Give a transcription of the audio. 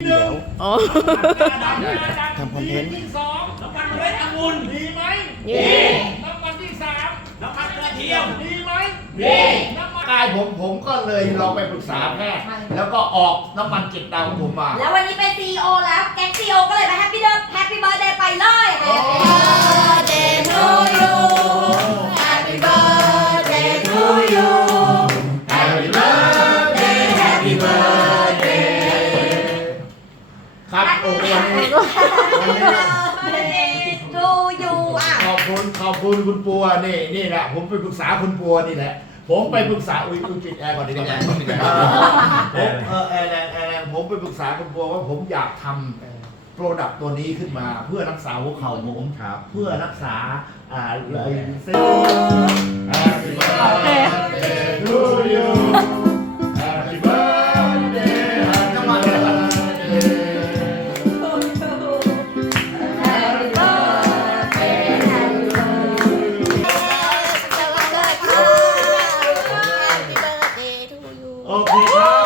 แล้วอ๋อทำคอนเทนต์ที่สองน้ำมันเมล็ดองุ่นดีไหมดีน้ำมันที่สามน้ำมันกระเทียมดีไหมดีน้ำมันกายผมผมก็เลยลองไปปรึกษาแพทย์แล้วก็ออกน้ำมันเก็บดาวของผมมา แล้ววันนี้เป็น CEO แล้วแก๊ง CEO ก็เครับโอ้วันนี้วันนี้ birthday to you อะขอบคุณขอบคุณคุณปัวนี่นี่แหละผมไปปรึกษาคุณปัวนี่แหละ ผมไปปรึกษาอุ้ยอุ้ยปิดแอร์ก่อนดีกว่าไหมเออผมเออแอร์แรงแอร์แรงผมไปปรึกษาคุณปัวว่าผมอยากทำโปรดักต์ตัวนี้ขึ้นมา เพื่อรักษาหัวเข่าผมเพื่อรักษาอ่าเลยเส้น Okay.